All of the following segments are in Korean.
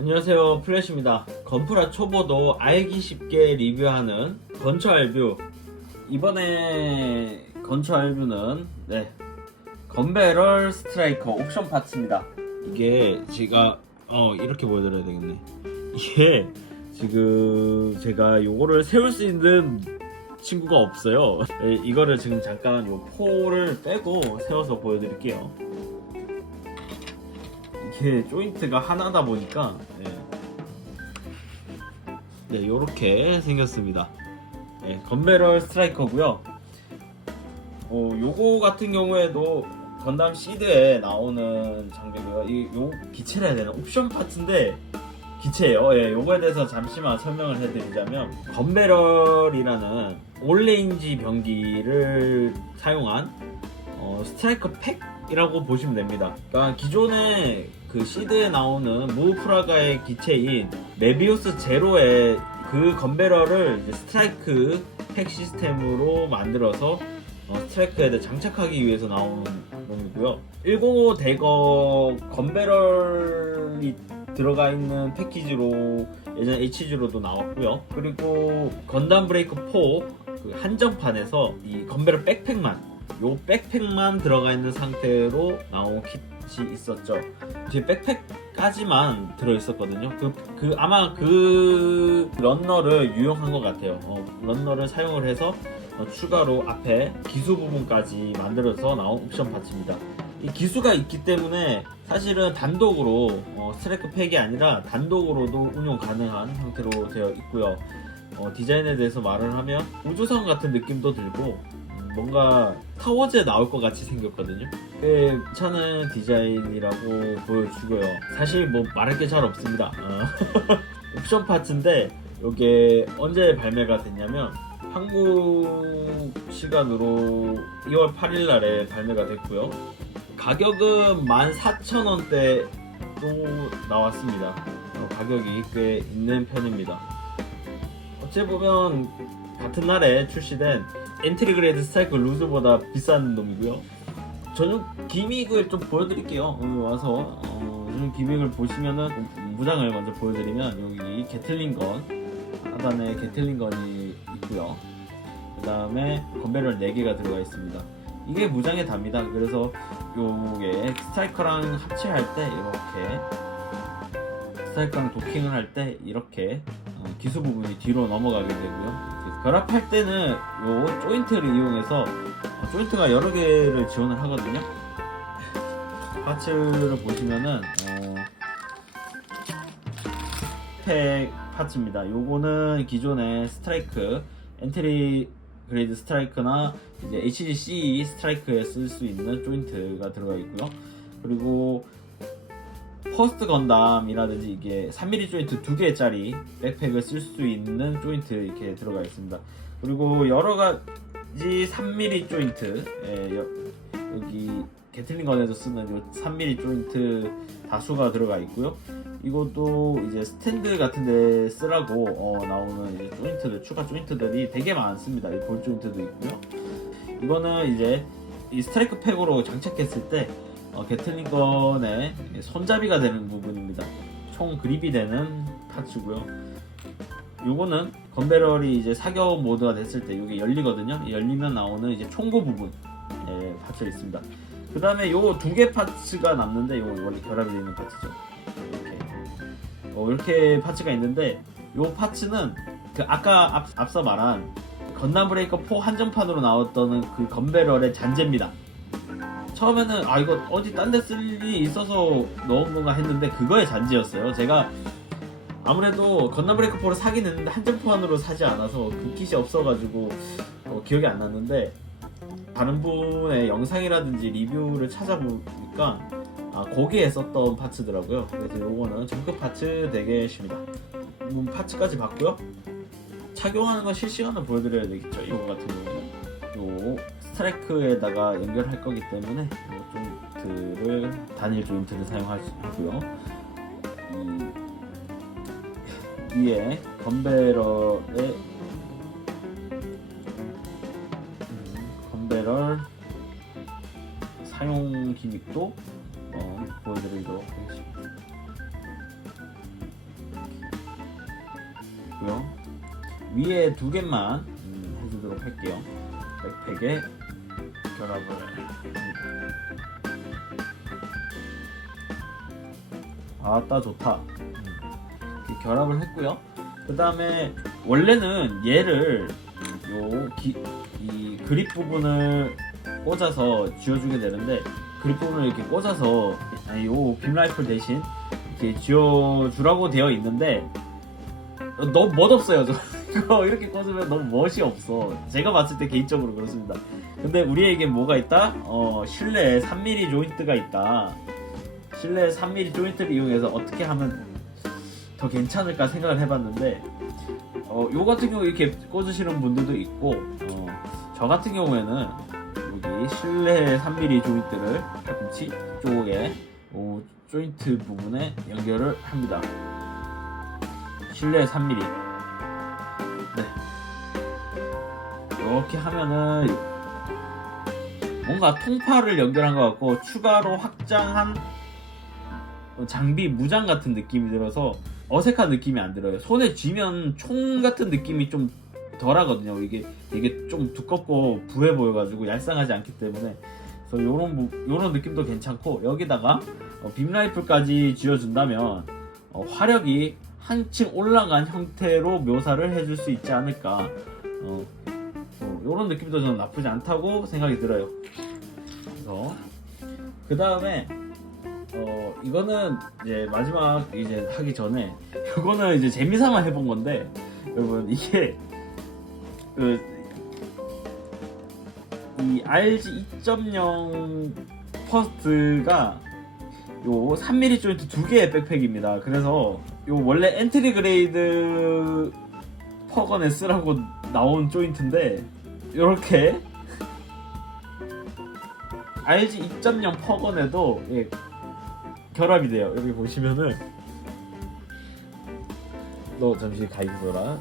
안녕하세요, 플래시입니다. 건프라 초보도 알기 쉽게 리뷰하는 건초 알뷰. 이번에 건초 알뷰는 건배럴 스트라이커 옵션 파츠입니다. 이게 제가 이렇게 보여드려야 되겠네. 이게 지금 제가 요거를 세울 수 있는 친구가 없어요. 이거를 지금 잠깐 요 포를 빼고 세워서 보여드릴게요. 이게 조인트가 하나다 보니까 요렇게 생겼습니다. 건배럴 스트라이커고요. 요거 같은 경우에도 건담 시드에 나오는 장비고요. 요 기체라 해야 되나? 옵션 파츠인데 기체예요. 요거에 대해서 잠시만 설명을 해드리자면, 건배럴이라는 올레인지 병기를 사용한 스트라이커 팩이라고 보시면 됩니다. 그러니까 기존에 그 시드에 나오는 무프라가의 기체인 메비우스 제로의 그 건배럴을 이제 스트라이크 팩 시스템으로 만들어서 스트라이크에 장착하기 위해서 나온 놈이고요. 105 대거 건배럴이 들어가 있는 패키지로 예전 HG로도 나왔고요. 그리고 건담 브레이커 4 그 한정판에서 이 건배럴 백팩만 들어가 있는 상태로 나온 킷이 있었죠. 뒤에 백팩까지만 들어있었거든요. 아마 그 런너를 유용한 것 같아요. 런너를 사용을 해서 추가로 앞에 기수 부분까지 만들어서 나온 옵션 파츠입니다. 이 기수가 있기 때문에 사실은 단독으로 스트라이크 팩이 아니라 단독으로도 운용 가능한 형태로 되어 있고요. 디자인에 대해서 말을 하면 우주선 같은 느낌도 들고 뭔가 스타워즈에 나올 것 같이 생겼거든요. 꽤 괜찮은 디자인이라고 보여주고요. 사실 뭐 말할 게 잘 없습니다. 옵션 파츠인데 이게 언제 발매가 됐냐면 한국 시간으로 2월 8일 날에 발매가 됐고요. 가격은 14,000원대로 나왔습니다. 가격이 꽤 있는 편입니다. 어찌 보면 같은 날에 출시된 엔트리 그레이드 스트라이커 루즈보다 비싼 놈이고요. 전용 기믹을 좀 보여드릴게요. 여기 와서 전용 기믹을 보시면은 무장을 먼저 보여드리면 여기 게틀링건 하단에 게틀링건이 있고요. 그 다음에 건배럴 4개가 들어가 있습니다. 이게 무장에 답니다. 그래서 요게 스트라이커랑 합체할 때 이렇게, 스트라이커랑 도킹을 할 때 이렇게 기수 부분이 뒤로 넘어가게 되고요. 결합할 때는 요 조인트를 이용해서 조인트가 여러 개를 지원을 하거든요. 파츠를 보시면은 팩 파츠입니다. 요거는 기존의 스트라이크 엔트리 그레이드 스트라이크나 이제 HGC 스트라이크에 쓸 수 있는 조인트가 들어가 있고요. 그리고 퍼스트 건담이라든지 이게 3mm 조인트 2개짜리 백팩을 쓸 수 있는 조인트 이렇게 들어가 있습니다. 그리고 여러 가지 3mm 조인트, 여기 게틀링건에서 쓰는 요 3mm 조인트 다수가 들어가 있고요. 이것도 이제 스탠드 같은 데 쓰라고 나오는 이제 조인트들, 추가 조인트들이 되게 많습니다. 이 볼 조인트도 있고요. 이거는 이제 이 스트라이크 팩으로 장착했을 때 게틀링건의 손잡이가 되는 부분입니다. 총 그립이 되는 파츠고요. 요거는 건배럴이 이제 사격 모드가 됐을 때 이게 열리거든요. 열리면 나오는 이제 총구 부분 파츠가 있습니다. 그 다음에 요 2개 파츠가 남는데 요거 원래 결합이 되는 파츠죠. 이렇게 파츠가 있는데, 요 파츠는 그 아까 앞서 말한 건담 브레이커 4 한정판으로 나왔던 그 건배럴의 잔재입니다. 처음에는 이거 어디 딴 데 쓸 일이 있어서 넣은 건가 했는데 그거의 잔재였어요. 제가 아무래도 건담 브레이커 4를 사긴 했는데 한정판으로 사지 않아서 그 킷이 없어가지고 기억이 안 났는데, 다른 분의 영상이라든지 리뷰를 찾아보니까 거기에 썼던 파츠더라고요. 그래서 요거는 정급 파츠 4개입니다. 파츠까지 봤고요. 착용하는 건 실시간으로 보여드려야 되겠죠. 이거 같은 경우는 요 스트라이크에다가 연결할 거기 때문에 이 조인트를 단일 조인트를 사용하고요. 이 위에 건배럴의 건배럴 사용 기믹도 보여드리도록 하겠습니다. 위에 두 개만 해주도록 할게요. 백팩에 결합을 합니다. 아따 좋다. 이렇게 결합을 했고요. 그 다음에 원래는 얘를 이 그립 부분을 꽂아서 쥐어주게 되는데, 그립 부분을 이렇게 꽂아서 요 빔라이플 대신 이렇게 쥐어주라고 되어 있는데 너무 멋없어요. 이거 이렇게 꽂으면 너무 멋이 없어. 제가 봤을 때 개인적으로 그렇습니다. 근데 우리에게 뭐가 있다? 실내에 3mm 조인트가 있다. 실내에 3mm 조인트를 이용해서 어떻게 하면 더 괜찮을까 생각을 해봤는데, 요 같은 경우 이렇게 꽂으시는 분들도 있고, 저 같은 경우에는 여기 실내 3mm 조인트를 팔꿈치 쪽에 조인트 부분에 연결을 합니다. 실내 3mm. 네. 이렇게 하면은 뭔가 통파를 연결한 것 같고 추가로 확장한 장비 무장 같은 느낌이 들어서 어색한 느낌이 안 들어요. 손에 쥐면 총 같은 느낌이 좀 덜하거든요. 이게 좀 두껍고 부해 보여가지고 얄쌍하지 않기 때문에, 그래서 요런 느낌도 괜찮고, 여기다가 빔라이플까지 쥐어준다면 화력이 한층 올라간 형태로 묘사를 해줄 수 있지 않을까. 요런 느낌도 저는 나쁘지 않다고 생각이 들어요. 그래서 그 다음에 이거는 이제 마지막 이제 하기 전에, 이거는 이제 재미삼아 해본 건데, 여러분 이게 이 RG 2.0 퍼스트가 요 3mm 조인트 두 개의 백팩입니다. 그래서 요 원래 엔트리 그레이드 퍼건에 쓰라고 나온 조인트인데, 요렇게 RG 2.0 퍼건에도 결합이 돼요. 여기 보시면은 너 잠시 가입해라.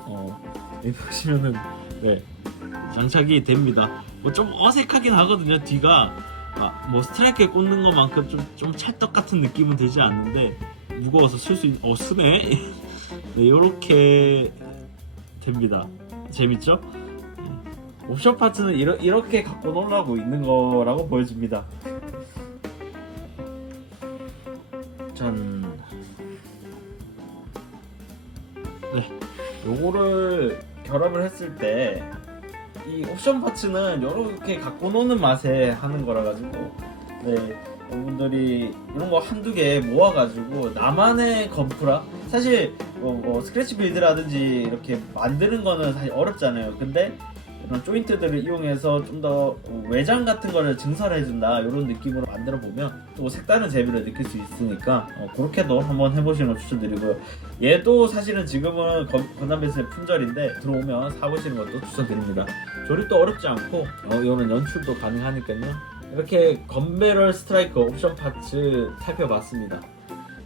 여기 보시면은 장착이 됩니다. 뭐 좀 어색하긴 하거든요. 뒤가 뭐 스트라이크에 꽂는 것만큼 좀 찰떡 같은 느낌은 들지 않는데, 무거워서 쓸 수 있는 쓰네. 네, 이렇게 됩니다. 재밌죠? 옵션 파츠는 이렇게 갖고 놀라고 있는 거라고 보여집니다. 짠. 네, 요거를 결합을 했을 때 이 옵션 파츠는 이렇게 갖고 노는 맛에 하는 거라 가지고, 여러분들이 이런 거 한두 개 모아가지고 나만의 건프라, 사실 스크래치 빌드라든지 이렇게 만드는 거는 사실 어렵잖아요. 근데 이런 조인트들을 이용해서 좀 더 외장 같은 거를 증설해준다, 이런 느낌으로 만들어 보면 또 색다른 재미를 느낄 수 있으니까 그렇게도 한번 해보시는 걸 추천드리고요. 얘도 사실은 지금은 건담 베슬의 품절인데 들어오면 사보시는 것도 추천드립니다. 조립도 어렵지 않고 이거는 연출도 가능하니까요. 이렇게 건배럴 스트라이커 옵션 파츠 살펴봤습니다.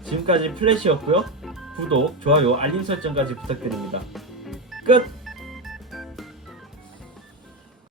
지금까지 플래시였고요. 구독, 좋아요, 알림 설정까지 부탁드립니다. 끝!